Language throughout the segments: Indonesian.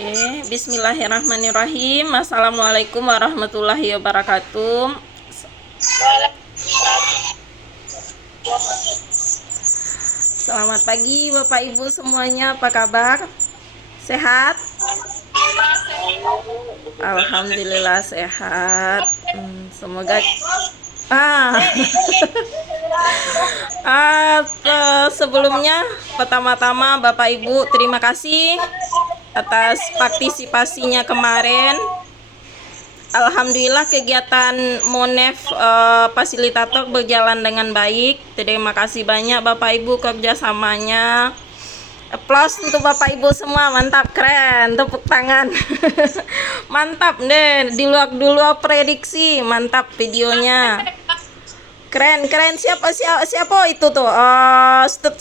Oke, bismillahirrahmanirrahim. Assalamualaikum warahmatullahi wabarakatuh. Selamat pagi Bapak Ibu semuanya, apa kabar? Sehat? Alhamdulillah sehat. Semoga ah sebelumnya pertama-tama Bapak Ibu terima kasih atas partisipasinya kemarin. Alhamdulillah kegiatan Monef fasilitator berjalan dengan baik. Terima kasih banyak Bapak Ibu kerjasamanya. Applause untuk Bapak Ibu semua, mantap, keren, tepuk tangan. Mantap deh, di luar prediksi, mantap videonya. Keren siapa itu tuh?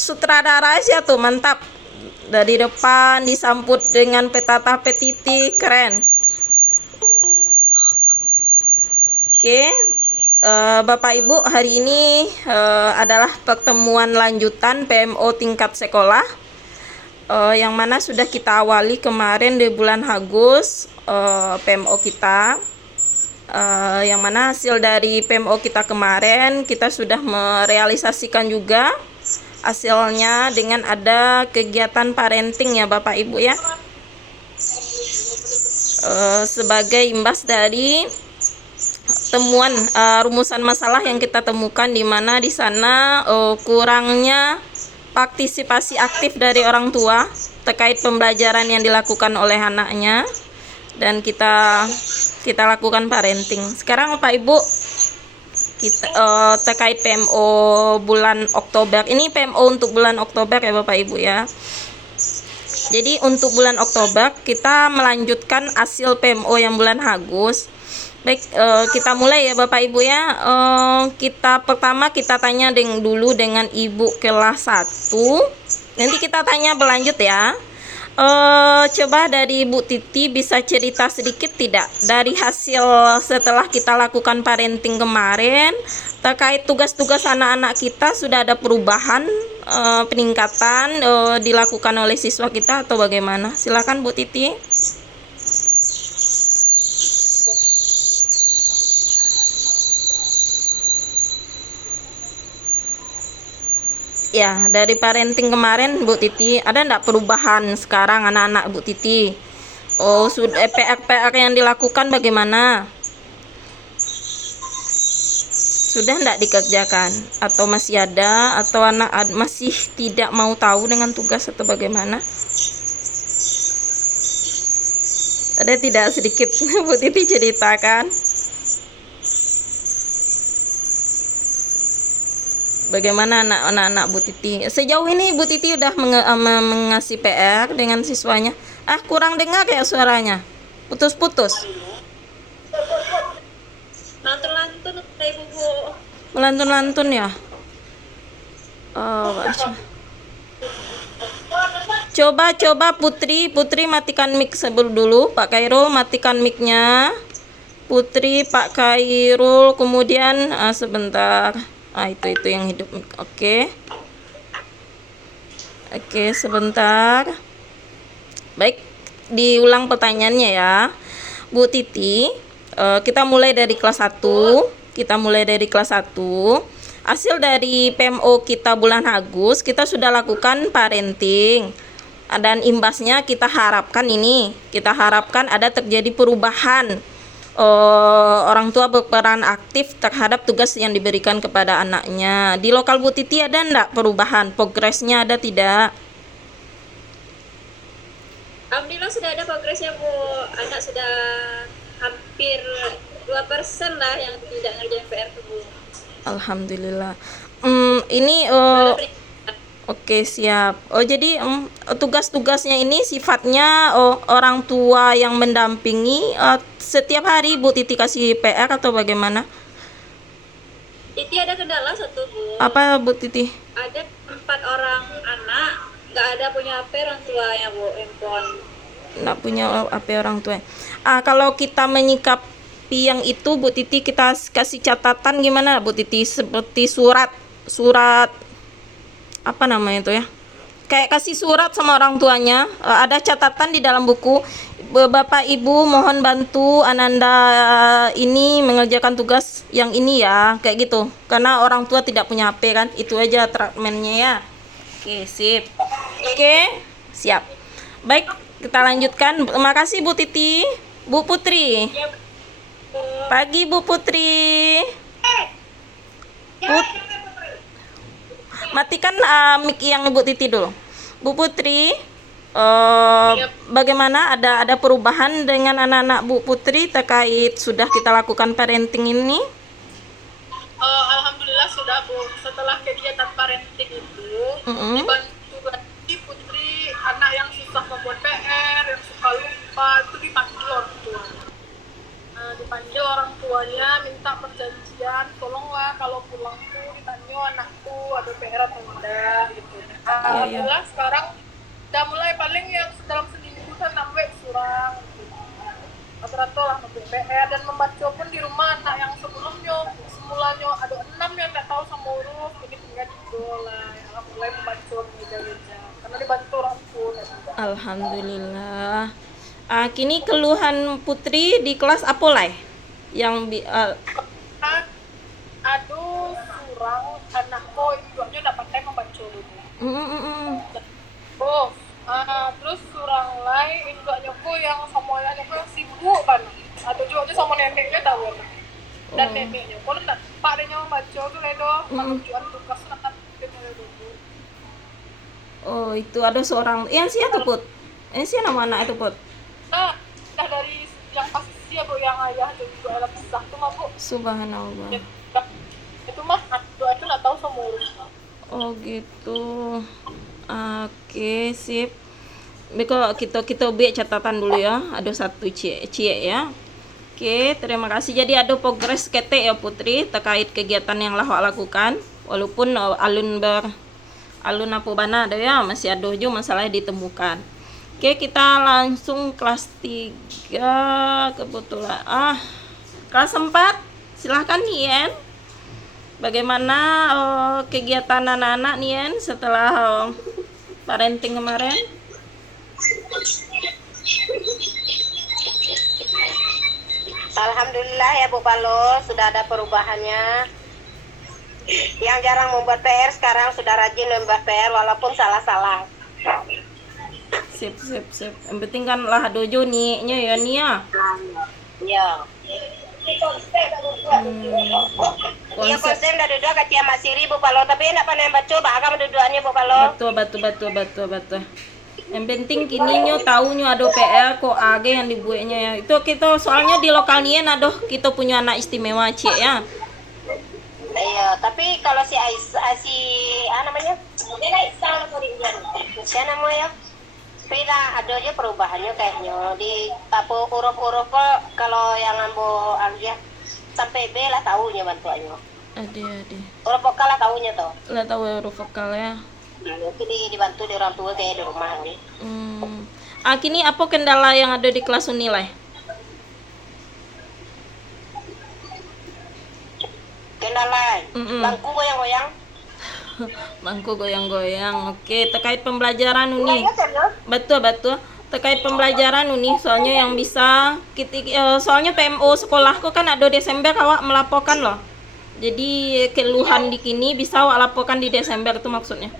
Sutradara siapa tuh, mantap. Dari depan disambut dengan petata petiti, keren. Oke, Bapak Ibu, hari ini adalah pertemuan lanjutan PMO tingkat sekolah, yang mana sudah kita awali kemarin di bulan Agustus. PMO kita, yang mana hasil dari PMO kita kemarin kita sudah merealisasikan juga hasilnya dengan ada kegiatan parenting ya Bapak Ibu ya, sebagai imbas dari temuan rumusan masalah yang kita temukan, di mana di sana kurangnya partisipasi aktif dari orang tua terkait pembelajaran yang dilakukan oleh anaknya, dan kita lakukan parenting. Sekarang Bapak Ibu, kita terkait PMO bulan Oktober. Ini PMO untuk bulan Oktober ya Bapak Ibu ya. Jadi untuk bulan Oktober kita melanjutkan hasil PMO yang bulan Agustus. Baik, kita mulai ya Bapak Ibu ya. Pertama kita tanya dulu dengan Ibu kelas 1. Nanti kita tanya berlanjut ya. Coba dari Bu Titi bisa cerita sedikit tidak dari hasil setelah kita lakukan parenting kemarin, terkait tugas-tugas anak-anak kita, sudah ada perubahan, peningkatan dilakukan oleh siswa kita atau bagaimana? Silakan Bu Titi. Ya, dari parenting kemarin Bu Titi, ada enggak perubahan sekarang anak-anak Bu Titi? Sudah PR yang dilakukan bagaimana? Sudah enggak dikerjakan? Atau masih ada? Atau anak masih tidak mau tahu dengan tugas atau bagaimana? Ada tidak sedikit Bu Titi ceritakan? Bagaimana anak-anak Bu Titi? Sejauh ini Bu Titi udah mengasih PR dengan siswanya. Kurang dengar ya suaranya. Putus-putus. Lantun-lantun Ibu Bu. Melantun-lantun ya. Coba Putri matikan mic sebelum dulu. Pak Khairul matikan mic-nya. Putri, Pak Khairul, kemudian sebentar. Itu yang hidup. Oke, sebentar. Baik, diulang pertanyaannya ya Bu Titi. Kita mulai dari kelas 1. Hasil dari PMO kita bulan Agustus, kita sudah lakukan parenting, dan imbasnya kita harapkan ada terjadi perubahan. Orang tua berperan aktif terhadap tugas yang diberikan kepada anaknya. Di lokal Bu Titi ada enggak perubahan? Progresnya ada tidak? Alhamdulillah sudah ada progresnya Bu. Anak sudah hampir 2% lah yang tidak ngerjain PR Bu. Alhamdulillah. Ini Oke, siap. Jadi tugas-tugasnya ini sifatnya orang tua yang mendampingi, setiap hari Bu Titi kasih PR atau bagaimana? Titi ada kendala satu Bu. Apa Bu Titi? Ada 4 orang anak nggak ada punya HP orang tuanya Bu, handphone. Nggak punya HP orang tua. Kalau kita menyikapi yang itu Bu Titi, kita kasih catatan gimana Bu Titi? Seperti surat apa namanya itu ya? kayak kasih surat sama orang tuanya. Ada catatan di dalam buku. Bapak Ibu mohon bantu Ananda ini mengerjakan tugas yang ini ya, kayak gitu. Karena orang tua tidak punya HP kan. Itu aja treatmentnya ya. Oke, sip. Oke, siap. Baik, kita lanjutkan. Terima kasih Bu Titi. Bu Putri. Pagi Bu Putri. Matikan mic yang Bu Titi dulu. Bu Putri, bagaimana ada perubahan dengan anak-anak Bu Putri terkait sudah kita lakukan parenting ini? Alhamdulillah sudah Bu. Setelah kegiatan parenting itu dibantu lagi Putri, anak yang susah membuat PR, yang suka lupa itu dipanggil orang tuanya. Dipanggil orang tuanya, minta perjanjian, tolonglah kalau pulang tuh ditanya anakku ada PR atau enggak gitu. Alhamdulillah sekarang udah mulai paling yang dalam seminggu kan nambah surang gitu. Rata-rata lah nambah PR dan membaca pun di rumah anak yang semulanya ada 6 yang tak tahu sama huruf, jadi tinggal gitu lah. Alhamdulillah membaca meja-meja karena dibantu orang tua. Alhamdulillah. Kini keluhan Putri di kelas apa lah? Aduh, surang anakku ibunya udah pandai membaca dulu. Terus surang lain ibunya ku yang semuanya ku yang sibuk kan. Atau juga sama neneknya tahu kan. Dan neneknya kalau nak pak dia membaca tuh ledo, tujuan tugas nak dulu. Oh, itu ada seorang. Yang siapa tuh Put? Yang siapa nama anak itu Put? Dah dari yang pasti ya Bu, yang ayah dan juga anak pisah tuh mah Bu. Subhanallah. Itu mah doa itu nggak tahu semua urus. Oh gitu. Oke, sip. Beko kita biar catatan dulu ya. Ada satu cie ya. Oke, terima kasih. Jadi ada progres kete ya Putri terkait kegiatan yang lakukan. Walaupun alun apa bana ada ya, masih ada juga masalah ditemukan. Oke, kita langsung kelas 3 kebetulan. Kelas 4. Silahkan Nien. Bagaimana kegiatan anak-anak Nien setelah parenting kemarin? Alhamdulillah ya Bu Palo, sudah ada perubahannya. Yang jarang membuat PR sekarang sudah rajin membuat PR walaupun salah-salah. Sip. Yang penting kan lah dojo nih ya Nia. Iya. Iya konsen dari dua kecil masih Bu Palo, tapi enggak pandai baca bahkan mendudukannya Bu Palo. Betul. Yang penting kini nyo tahu nyo ada PR kok age yang dibuatnya ya. Itu kita soalnya di lokal Nien ada kita punya anak istimewa Cik ya. Iya, tapi kalau si namanya? Siapa namanya? Beda, ada aja perubahannya kayaknya di huruf-huruf kalau yang ambo alia sampai B lah tahunya bantuannya. Ade. Huruf vokal lah tahunya toh. Lah tahu huruf vokal ya. Itu dibantu di orang tua kayak di rumah nih. Kini apa kendala yang ada di kelas Unilai? Kendala, bangku goyang-goyang. Bangku goyang-goyang. Oke, terkait pembelajaran Uni. Betul. Terkait pembelajaran Uni, soalnya yang bisa soalnya PMO sekolahku kan ada Desember awak melaporkan loh. Jadi keluhan di kini bisa awak laporkan di Desember itu maksudnya.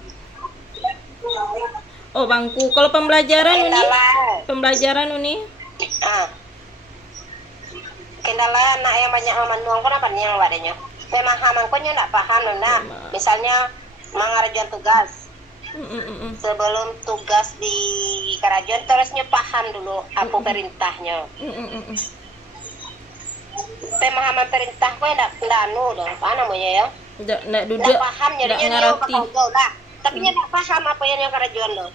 Oh, bangku. Kalau pembelajaran Uni? Pembelajaran Uni? Kendala anak yang banyak memenuang pun apa nih yang wadahnya? Pemahaman kau nyak tak paham nah. Misalnya mengerjakan tugas. Sebelum tugas di kerajaan terusnya paham dulu apa perintahnya. Pemahaman perintah kau ndak anu dong, apa namanya ya? Ndak duduk. Ndak paham jadinya ngerti. Lah. Tapi ndak paham apa yang kerajaan loh.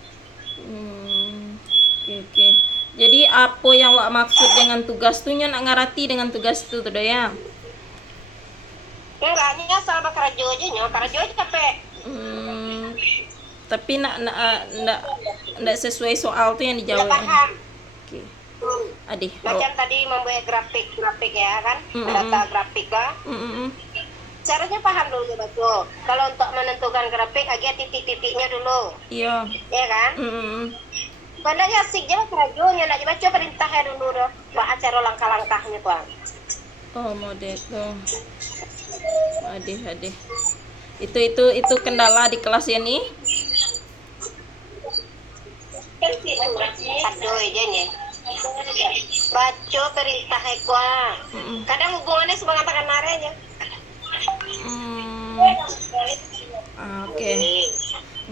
Oke. Jadi apa yang wak maksud dengan tugas tuh nyak nak ngerti dengan tugas itu tuh ya? Enggaknya asal kerja aja capek. Tapi ndak sesuai soal tuh yang dijawab. Nggak paham. Oke. Adik. Macam tadi membuat grafik ya kan, data grafik lah. caranya paham dulu baca. Kalau untuk menentukan grafik agak titik-titiknya dulu, Iya. ya kan? Padahal asik je kerajunya nak dibaca perintahnya dulu dah. Buat acara langkah-langkahnya tuan. Oh, model tuh. Adik. Itu kendala di kelas ini. Aduh aja nih. Baca perintahnya kuah. Kadang hubungannya sebagai tangan narenya. Oke.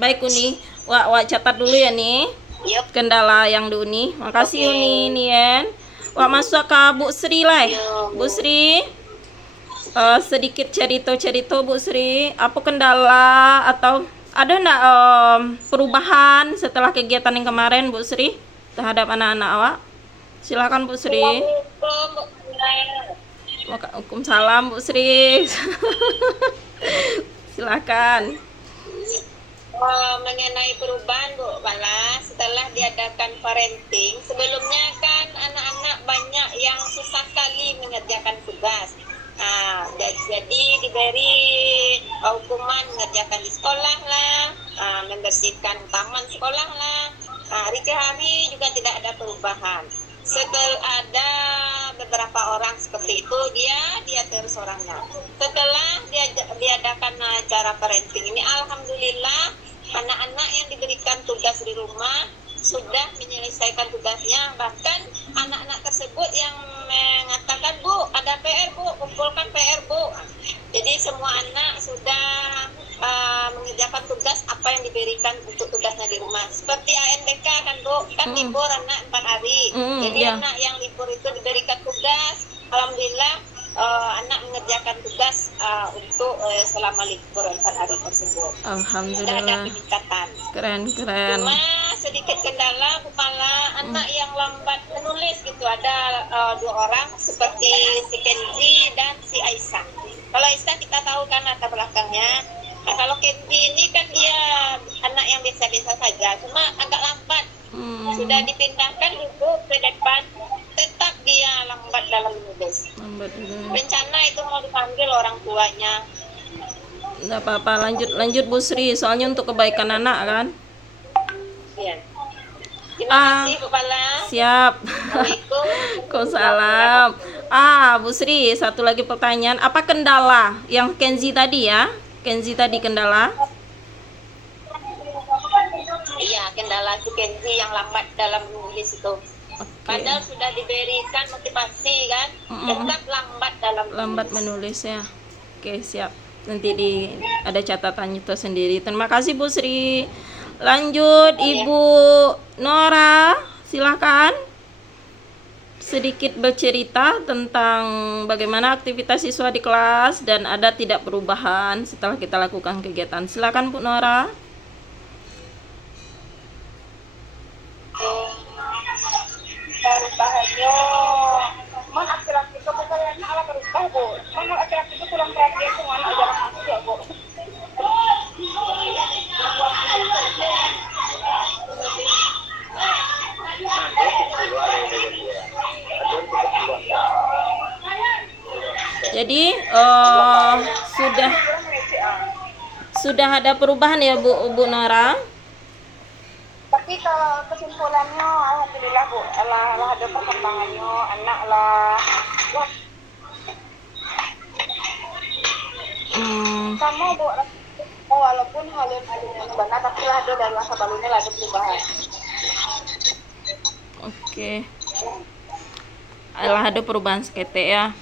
Baik Uni. Wak catat dulu ya nih. Yup. Kendala yang di Uni. Makasih Oke. Uni Nien. Wak masuk ke Bu Sri lah. Bu Sri. Sedikit cerita Bu Sri. Apa kendala atau ada enggak perubahan setelah kegiatan yang kemarin Bu Sri terhadap anak-anak awak? Silakan Bu Sri. Waalaikumsalam Bu Sri. Silakan. Mengenai perubahan Bu Bala, setelah diadakan parenting, sebelumnya kan anak-anak banyak yang susah sekali mengerjakan tugas. Jadi diberi hukuman mengerjakan di sekolah lah, membersihkan taman sekolah lah. Hari ke hari juga tidak ada perubahan. Setelah ada beberapa orang seperti itu, dia terus orangnya. Setelah diadakan acara parenting ini, alhamdulillah anak-anak yang diberikan tugas di rumah sudah menyelesaikan tugasnya. Bahkan anak-anak tersebut yang mengatakan, Bu, ada PR Bu, kumpulkan PR Bu. Jadi semua anak sudah mengerjakan tugas apa yang diberikan untuk tugasnya di rumah. Seperti ANBK kan Bu, kan libur anak 4 hari. Jadi anak yang libur itu diberikan tugas. Alhamdulillah anak mengerjakan tugas untuk selama libur 4 hari tersebut. Sudah ada Alhamdulillah. peningkatan. Keren. Cuma sedikit kendala kepala anak yang lambat menulis gitu, ada 2 orang seperti si Kenzi dan si Aisyah. Kalau Aisyah kita tahu kan latar belakangnya. Nah, kalau Kenzi ini kan dia anak yang biasa-biasa saja, cuma agak lambat. Sudah dipindahkan duduk ke depan, tetap dia lambat dalam menulis. Rencana itu mau dipanggil orang tuanya. Enggak apa-apa, lanjut Bu Sri, soalnya untuk kebaikan anak kan. Ya. Terima kasih Kepala. Siap. Assalamualaikum. Waalaikumsalam. Bu Sri, satu lagi pertanyaan. Apa kendala yang Kenzi tadi ya? Kenzi tadi kendala? Iya, kendala si Kenzi yang lambat dalam menulis itu. Padahal sudah diberikan motivasi kan, tetap lambat dalam Lambat menulis ya. Oke, siap. Nanti ada catatannya itu sendiri. Terima kasih Bu Sri. Lanjut Ibu Nora, silakan. Sedikit bercerita tentang bagaimana aktivitas siswa di kelas dan ada tidak perubahan setelah kita lakukan kegiatan. Silakan Bu Nora. Perubahannya cuman akhir-akhir itu kayaknya ala berubah Bu, cuman akhir-akhir itu kurang perhatian semua anak jarak masuk ya Bu. Jadi sudah ada perubahan ya Bu Nora? Tapi kalau kesimpulannya alhamdulillah Bu, lah ada perkembangannya, anak lah sama Bu, walaupun halnya benar tapi lah ada dari masa lalunya lah ada perubahan. Oke. Lah ada perubahan sekete ya.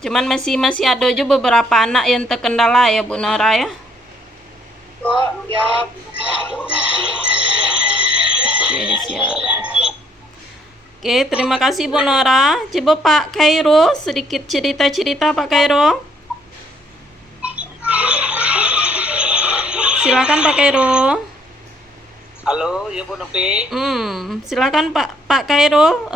Cuman masih ada juga beberapa anak yang terkendala ya Bu Nora ya. Bu, ya. Oke, siap. Oke, terima kasih Bu Nora. Coba Pak Kairo sedikit cerita-cerita Pak Kairo. Silakan Pak Kairo. Halo, ya Bu Novi. Silakan Pak Kairo,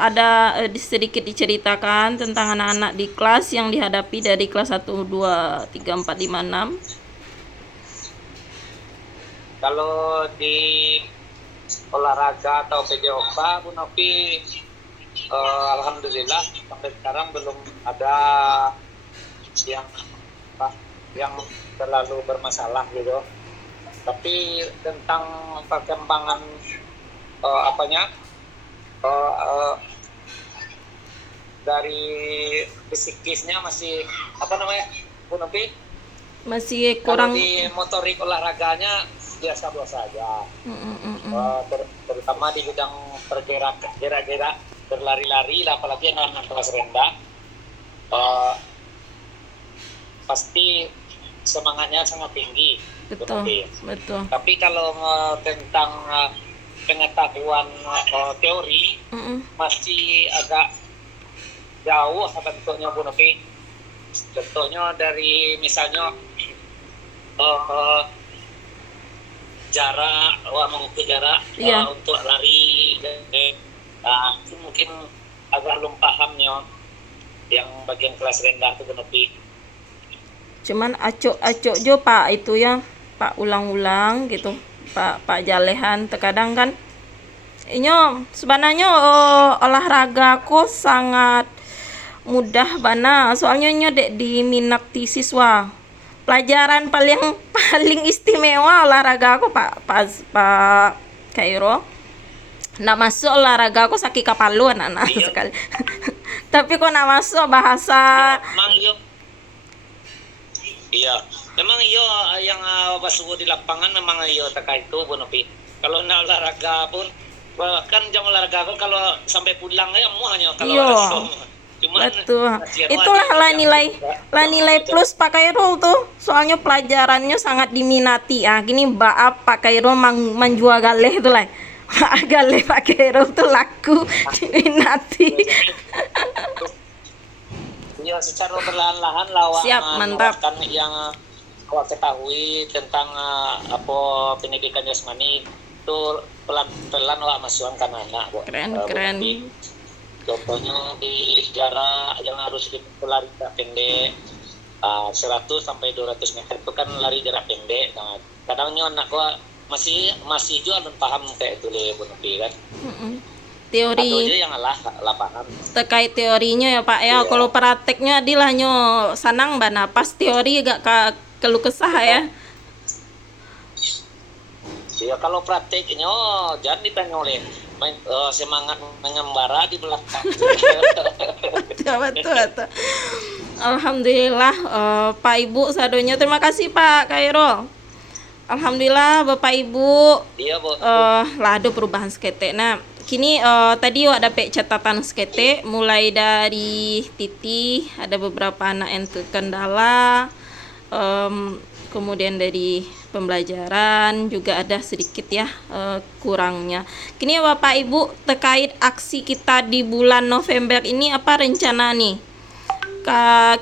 ada sedikit diceritakan tentang anak-anak di kelas yang dihadapi dari kelas 1, 2, 3, 4, 5, 6. Kalau di olahraga atau PJOK Bu Novi, alhamdulillah sampai sekarang belum ada yang apa yang terlalu bermasalah gitu. Tapi tentang perkembangan dari psikisnya masih apa namanya Bu Novi? Masih Kalau kurang. di motorik olahraganya biasa-biasa aja. Terutama di bidang gerak-gerak berlari-lari, apalagi anak kelas rendah, pasti semangatnya sangat tinggi. Bu Betul, Novi. betul. Tapi kalau tentang pengetahuan teori masih agak jauh bentuknya Bu Novi. Contohnya dari misalnya jarak, mengukur jarak Iya. untuk lari, itu mungkin agak belum pahamnya yang bagian kelas rendah itu Bu Novi. Cuman acok jo Pak itu ya, Pak ulang-ulang gitu, Pak Jalehan terkadang kan inyo sebenarnya olahraga aku sangat mudah bana, soalnya nyo dek diminati siswa. Pelajaran paling istimewa olahraga aku Pak Kairo. Nggak masuk olahraga aku sakit kapalu anak-anak Iya. sekali. Tapi kok nggak masuk bahasa. Memang iya, memang iyo yang basuh di lapangan memang iyo terkait itu Bu Novi. Kalau nak olahraga pun kan jam olahraga aku kalau sampai pulang ya muahnya kalau Iya. langsung. Cuman Betul. kasihan Itulah wajib lah yang nilai juga. plus Pak Kairul tuh. Soalnya pelajarannya sangat diminati. Ah, gini Mbak Pak Kairul menjual galeh tuh lah. Galeh Pak Kairul tuh laku diminati. Ya secara perlahan-lahan lawak Siap, mantap. menerapkan yang awak ketahui tentang apa pendidikan jasmani itu pelan-pelan awak masukkan anak. Keren. Contohnya di jarak yang harus lari jarak pendek 100 sampai 200 meter itu kan lari jarak pendek. Nah, kadangnya anak gua masih juga belum paham kayak itu le Bu Novi kan. Teori Atau dia yang lapangan. terkait teorinya ya Pak ya. Iya. Kalau prakteknya adilahnya sanang bana pas teori gak keluh kesah ya. Ya kalau prakteknya jangan ditanya oleh semangat mengembara di belakang. betul. Alhamdulillah Pak Ibu sadonya, terima kasih Pak Kairul. Alhamdulillah Bapak Ibu Iya Bu. lah ada perubahan skete. Nah kini tadi ada catatan skete mulai dari Titi, ada beberapa anak yang terkendala, kemudian dari pembelajaran juga ada sedikit ya kurangnya. Kini Bapak Ibu terkait aksi kita di bulan November ini apa rencana nih?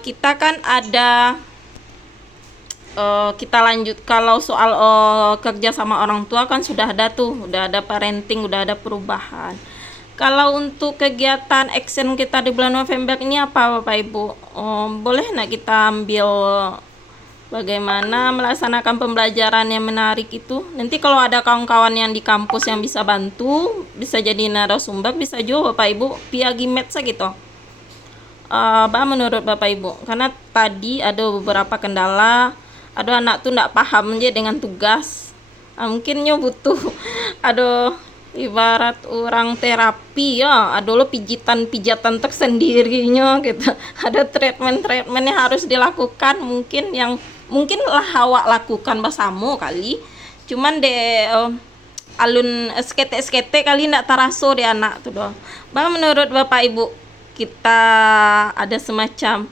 Kita kan ada kita lanjut kalau soal kerja sama orang tua kan sudah ada tuh, udah ada parenting, udah ada perubahan. Kalau untuk kegiatan action kita di bulan November ini apa Bapak Ibu? Boleh nggak kita ambil bagaimana melaksanakan pembelajaran yang menarik itu? Nanti kalau ada kawan-kawan yang di kampus yang bisa bantu, bisa jadi narasumber, bisa juga Bapak Ibu via Gimet gitu. Menurut Bapak Ibu, karena tadi ada beberapa kendala, ada anak tuh nggak paham aja dengan tugas. Mungkinnya butuh ada ibarat orang terapi ya, ada lo pijatan tersendirinya gitu. Ada treatment yang harus dilakukan, mungkin lah awak lakukan bersama kali. Cuman alun skete kali ndak teraso di anak tuh doh. Menurut Bapak Ibu, kita ada semacam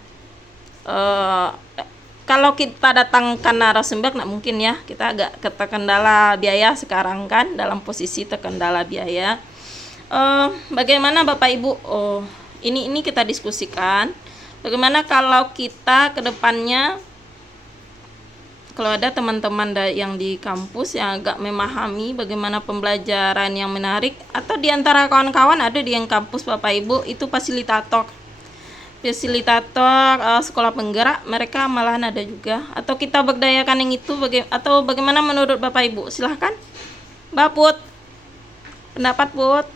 kalau kita datangkan narasumber nggak mungkin ya, kita agak terkendala biaya sekarang kan, dalam posisi terkendala biaya. Bagaimana Bapak Ibu? Ini kita diskusikan. Bagaimana kalau kita ke depannya, kalau ada teman-teman yang di kampus yang agak memahami bagaimana pembelajaran yang menarik, atau di antara kawan-kawan ada di yang kampus Bapak Ibu itu fasilitator sekolah penggerak, mereka malahan ada juga, atau kita berdayakan yang itu atau bagaimana menurut Bapak Ibu? Silahkan Mbak Put, pendapat Put,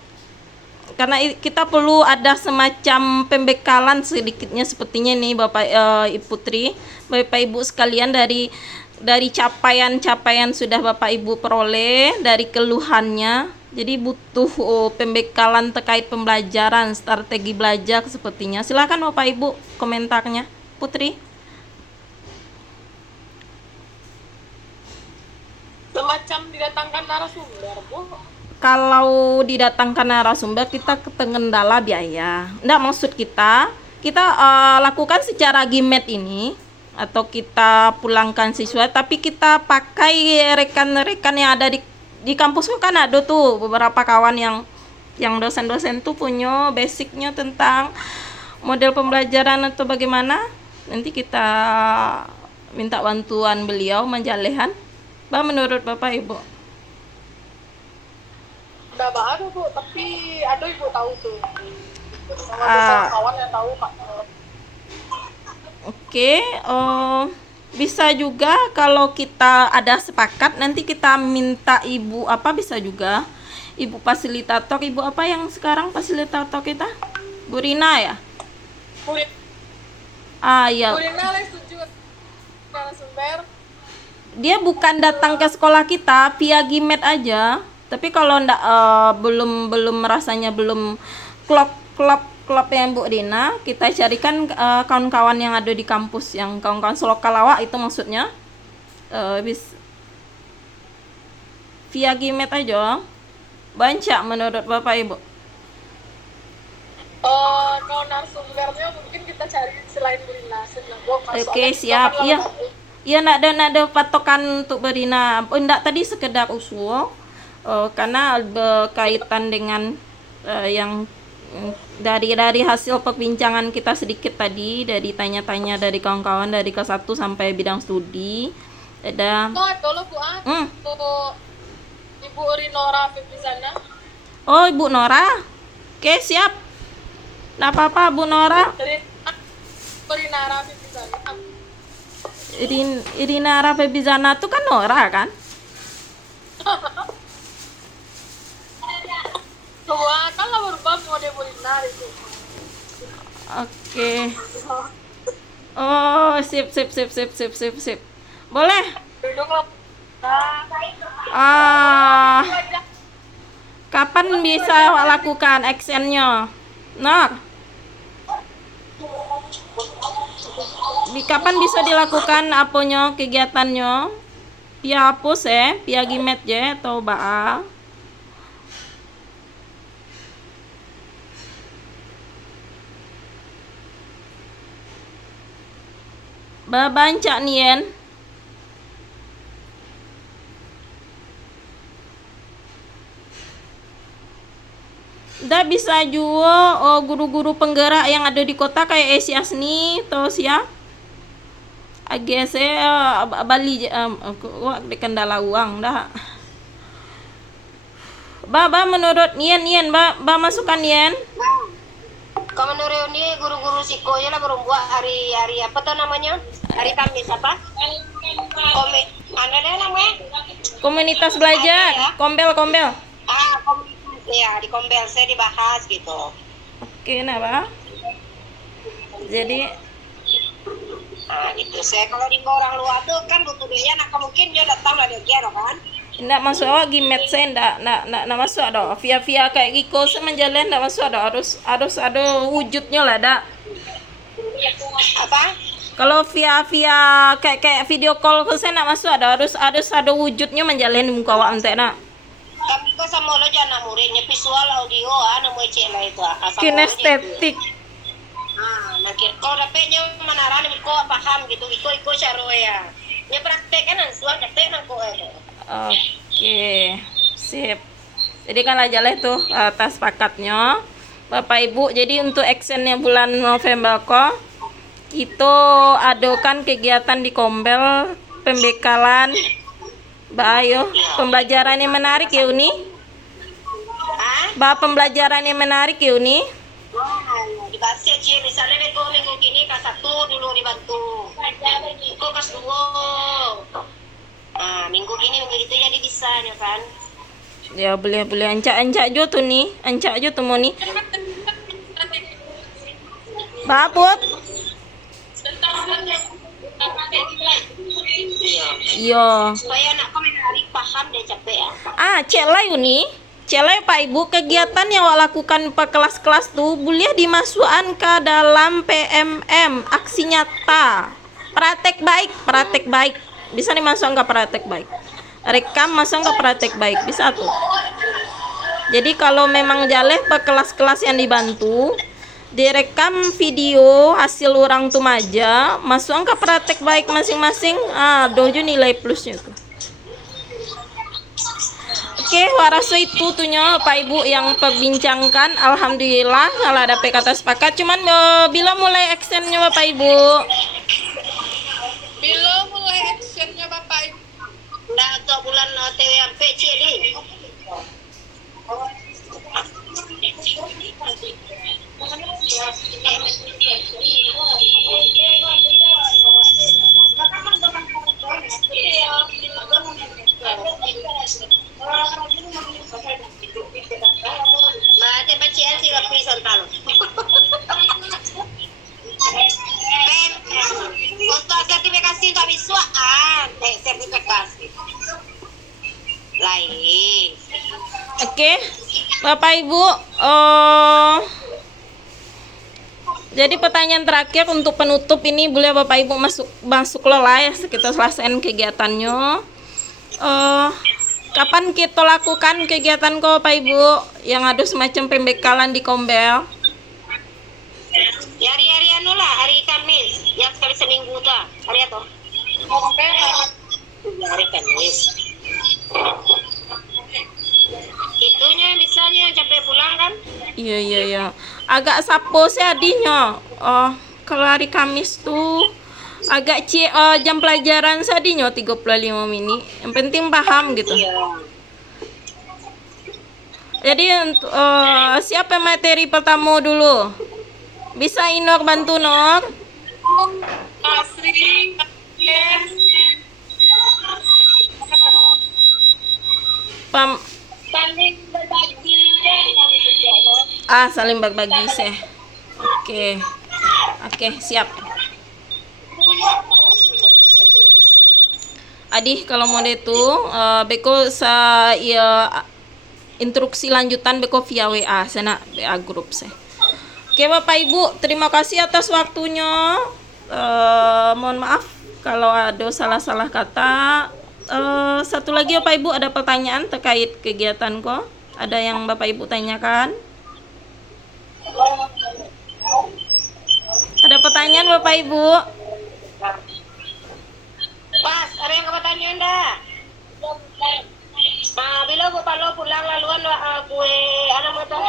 karena kita perlu ada semacam pembekalan sedikitnya sepertinya nih Bapak Ibu Putri, Bapak Ibu sekalian, dari capaian-capaian sudah Bapak Ibu peroleh, dari keluhannya. Jadi butuh pembekalan terkait pembelajaran, strategi belajar sepertinya. Silakan Bapak Ibu komentarnya. Putri. Semacam didatangkan narasumber, Bu. Kalau didatangkan narasumber kita kendala biaya. Enggak, maksud kita lakukan secara gimet ini atau kita pulangkan siswa, tapi kita pakai rekan-rekan yang ada di kampusku. Kan ada tuh beberapa kawan yang dosen-dosen tuh punya basicnya tentang model pembelajaran atau bagaimana. Nanti kita minta bantuan beliau menjalehan. Menurut Bapak Ibu? Udah ada, Bu, tapi ada Ibu tahu tuh. Sama kawan yang tahu, Kak. Oke, bisa juga kalau kita ada sepakat, nanti kita minta Ibu apa, bisa juga Ibu fasilitator. Ibu apa yang sekarang fasilitator kita? Bu Rina ya? Iya. Bu Rina setuju narasumber. Dia bukan datang ke sekolah kita, via Gimet aja. Tapi kalau belum rasanya belum klop yang Bu Rina, kita carikan kawan-kawan yang ada di kampus, yang kawan-kawan Solokalawak itu maksudnya, via Gimet aja. Banyak menurut Bapak Ibu. Kalau narasumbernya mungkin kita cari selain Bu Rina. Oke, siap. Iya. Iya, nak ada patokan untuk Berina. Enggak, tadi sekedar usul karena berkaitan dengan yang dari hasil perbincangan kita sedikit tadi, dari tanya-tanya dari kawan-kawan dari kelas 1 sampai bidang studi. Ada tolong Bu Ibu Rinora Febrizana. Oh, Ibu Nora. Oke, siap. Nggak apa-apa, Bu Nora. Rinara Febrizana. Irina Rafebizana tuh kan Nora kan? Coba kan lah berubah mode Rinara itu. Oke. Oh, sip. Boleh? Kapan bisa lakukan actionnya? Kapan bisa dilakukan apanya kegiatannya? Via pos via Gimet je atau Ba? Bancak nien. Dah bisa juga guru-guru penggerak yang ada di kota kayak Esi Asni atau siapa? AGC Bali di kendala uang dah. Ba menurut Nien ba masukkan Nien. Kalau menurut ini guru-guru siko ya lah berbuat hari apa tuh namanya? Hari Kamis apa? Ada namanya? Komunitas belajar, kombel. Komunitas ya, di kombel saya dibahas gitu. Oke, nah Ba. Jadi gitu. Saya kalau di orang luar tuh kan butuh biaya, nah mungkin dia datang dari Gero kan? Nggak masuk Gimet saya nggak masuk ada via kayak Giko semenjalan nggak masuk ada harus ada wujudnya lah dak. Apa? Kalau via kayak video call saya nggak masuk ada harus ada wujudnya menjalin di muka awak ente nak. Kami kok sama lo jangan muridnya visual audio namu cek lah itu kinestetik. Kalau dapetnya menaran iko paham gitu iko caro ya. Nya praktek kan suang praktek nangko Oke, sip. Jadi kan aja lah itu atas pakatnya Bapak Ibu. Jadi untuk actionnya bulan November kok itu adakan kegiatan di Kombel, pembekalan Bayo, pembelajaran yang menarik ya Uni. Pembelajaran yang menarik ya Uni. Dibahas ya Ci, misalnya minggu gini kelas 1 dulu dibantu. Itu kelas 2. Minggu itu jadi bisa ya kan? Ya boleh ancak jo tuh nih, ancak jo tuh mau nih. Babut. ya. Iya. Supaya anakku menarik paham dan capek ya. Cek lah Yuni. Cek lah Pak Ibu, kegiatan yang wak lakukan pe kelas-kelas tuh boleh dimasukkan ke dalam PMM, aksi nyata. Praktek baik. Bisa dimasukkan ke praktek baik. Rekam masuk ke praktek baik, bisa tuh. Jadi kalau memang jaleh pe kelas-kelas yang dibantu, direkam video hasil orang tuh maja, masukkan ke praktek baik masing-masing. Dojo nilai plusnya tuh. Oke, waraso itu tuhnya Pak Ibu yang perbincangkan. Alhamdulillah kalau ada kata sepakat. Cuman bila mulai actionnya Bapak Ibu? Bila mulai actionnya Bapak Ibu? Nah, untuk bulan TWMP Cili. Mate pacian sih waktu sontal. Untuk sertifikasi untuk visual, sertifikasi lain. Oke, Bapak Ibu, jadi pertanyaan terakhir untuk penutup ini, boleh Bapak Ibu masuk lelah ya, kita selesaikan kegiatannya. Kapan kita lakukan kegiatan kok Bapak Ibu yang ada semacam pembekalan di Kombel? Ya, hari-hari anu lah, hari Kamis, yang sekali seminggu tuh, hari apa? Hari Kamis. Itunya bisanya sampai pulang kan? Iya. Agak sapo sih adinya. Kalau hari Kamis tuh agak jam pelajaran sadinya 35 mini. Yang penting paham gitu. Jadi untuk siapa materi pertama dulu? Bisa Inor bantu Nor? Asri, Saling berbagi saling berbagi sih. Oke, siap. Adih kalau mau itu beko instruksi lanjutan beko via WA sana WA grup saya. Oke Bapak Ibu, terima kasih atas waktunya. Mohon maaf kalau ada salah-salah kata. Satu lagi Bapak Ibu, ada pertanyaan terkait kegiatan kok? Ada yang Bapak Ibu tanyakan? Ada pertanyaan Bapak Ibu? Pas, ada yang pertanyaan dah? Bila gue pulang laluan gue anak motor,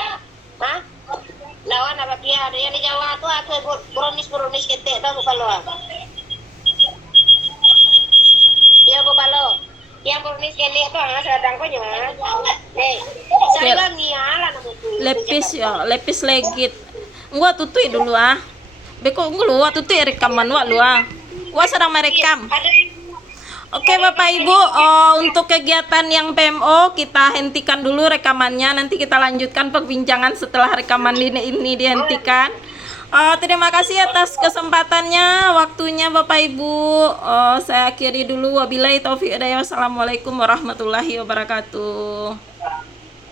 lawan apa dia ada yang di Jawa tuh aku bronis ketek tahu gue palo. Ya gue palo, yang bronis ketek tuh nggak sedang kau nyonya. Saya lagi ala Lepis legit. Gua tutui dulu Beko gua tutui rekaman Gua sedang merekam. Oke Bapak Ibu, untuk kegiatan yang PMO kita hentikan dulu rekamannya. Nanti kita lanjutkan perbincangan setelah rekaman ini dihentikan. Terima kasih atas kesempatannya, waktunya Bapak Ibu. Saya akhiri dulu. Wabillahi taufiq hidayah. Wassalamualaikum warahmatullahi wabarakatuh.